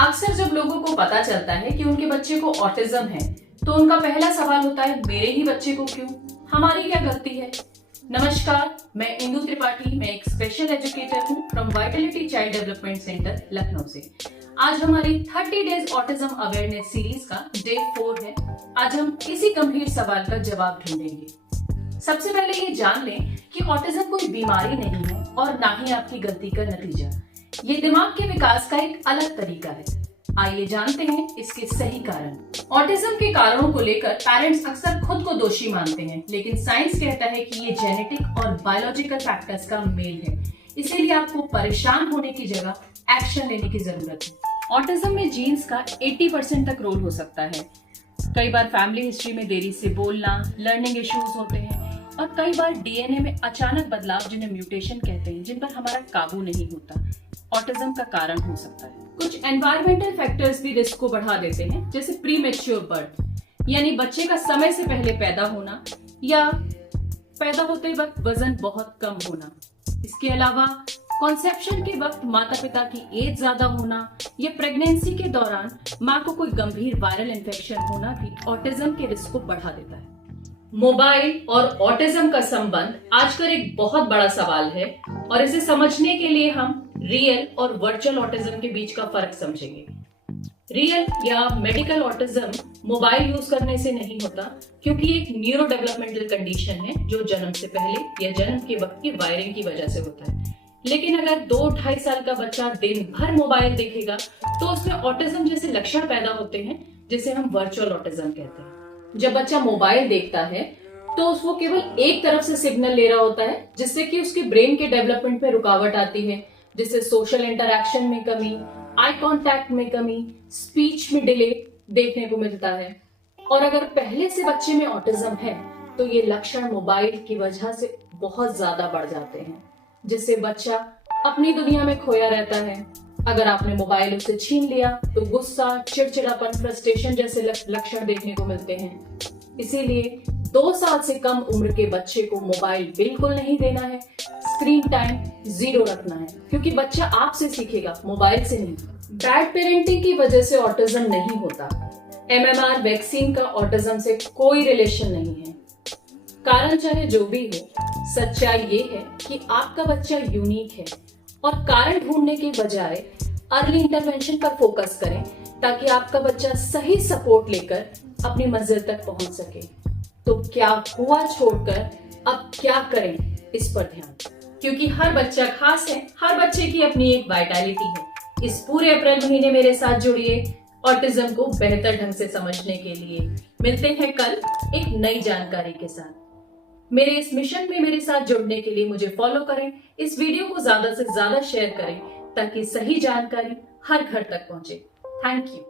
अक्सर जब लोगों को पता चलता है कि उनके बच्चे को ऑटिज्म है, तो उनका पहला सवाल होता है, मेरे ही बच्चे को क्यों? हमारी क्या गलती है? नमस्कार, मैं इंदु त्रिपाठी, मैं एक स्पेशल एजुकेटर हूँ from Vitality child development centre Lucknow से। आज हमारी 30 डेज ऑटिज्म अवेयरनेस सीरीज का डे 4 है। आज हम इसी गंभीर सवाल का जवाब ढूंढेंगे। सबसे पहले ये जान लें कि ऑटिज्म कोई बीमारी नहीं है और ना ही आपकी गलती का नतीजा। ये दिमाग के विकास का एक अलग तरीका है। आइए जानते हैं इसके सही कारण। ऑटिज्म के कारणों को लेकर पेरेंट्स अक्सर खुद को दोषी मानते हैं, लेकिन साइंस कहता है कि ये जेनेटिक और बायोलॉजिकल फैक्टर्स का मेल है। इसीलिए आपको परेशान होने की जगह एक्शन लेने की जरूरत है। ऑटिज्म में जीन्स का 80% तक रोल हो सकता है। कई बार फैमिली हिस्ट्री में देरी से बोलना, लर्निंग इश्यूज होते हैं और कई बार डीएनए में अचानक बदलाव, जिन्हें म्यूटेशन कहते हैं, जिन पर हमारा काबू नहीं होता, ऑटिज्म का कारण हो सकता है। कुछ एनवायरमेंटल फैक्टर्स भी रिस्क को बढ़ा देते हैं, जैसे प्रीमेच्योर बर्थ यानी बच्चे का समय से पहले पैदा होना या पैदा होते वक्त वजन बहुत कम होना। इसके अलावा कॉन्सेप्शन के वक्त माता पिता की एज ज्यादा होना या प्रेगनेंसी के दौरान माँ को कोई गंभीर वायरल इन्फेक्शन होना भी ऑटिज्म के रिस्क को बढ़ा देता है। मोबाइल और ऑटिज्म का संबंध आजकल एक बहुत बड़ा सवाल है और इसे समझने के लिए हम रियल और वर्चुअल ऑटिज्म के बीच का फर्क समझेंगे। रियल या मेडिकल ऑटिज्म मोबाइल यूज करने से नहीं होता, क्योंकि ये एक न्यूरो डेवलपमेंटल कंडीशन है जो जन्म से पहले या जन्म के वक्त की वायरिंग की वजह से होता है। लेकिन अगर 2-2.5 साल का बच्चा दिन भर मोबाइल देखेगा तो उसमें ऑटिज्म जैसे लक्षण पैदा होते हैं, जिसे हम वर्चुअल ऑटिज्म कहते हैं। जब बच्चा मोबाइल देखता है तो वो केवल एक तरफ से सिग्नल ले रहा होता है, जिससे कि उसके ब्रेन के डेवलपमेंट में रुकावट आती है, जिससे सोशल इंटरैक्शन में कमी, आई कांटेक्ट में कमी, स्पीच में डिले देखने को मिलता है। और अगर पहले से बच्चे में ऑटिज्म है तो ये लक्षण मोबाइल की वजह से बहुत ज्यादा बढ़ जाते हैं, जिससे बच्चा अपनी दुनिया में खोया रहता है। अगर आपने मोबाइल उसे छीन लिया तो गुस्सा, चिड़चिड़ापन, फ्रस्ट्रेशन जैसे लक्षण देखने को मिलते हैं। इसीलिए 2 साल से कम उम्र के बच्चे को मोबाइल बिल्कुल नहीं देना है, स्क्रीन टाइम 0 रखना है, क्योंकि बच्चा आपसे सीखेगा, मोबाइल से नहीं। बैड पेरेंटिंग की वजह से ऑटिज्म नहीं होता। एमएमआर वैक्सीन का ऑटिज्म से कोई रिलेशन नहीं है। कारण चाहे जो भी हो, सच्चाई ये है कि आपका बच्चा यूनिक है और कारण ढूंढने के बजाय अर्ली इंटरवेंशन पर फोकस करें, ताकि आपका बच्चा सही सपोर्ट लेकर अपनी मंजिल तक पहुंच सके। तो क्या हुआ छोड़कर अब क्या करें, इस पर ध्यान, क्योंकि हर बच्चा खास है, हर बच्चे की अपनी एक वाइटैलिटी है। इस पूरे अप्रैल महीने मेरे साथ जुड़िए ऑटिज्म को बेहतर ढंग से समझने के लिए। मिलते हैं कल एक नई जानकारी के साथ। मेरे इस मिशन में मेरे साथ जुड़ने के लिए मुझे फॉलो करें, इस वीडियो को ज्यादा से ज्यादा शेयर करें, ताकि सही जानकारी हर घर तक पहुंचे। Thank you.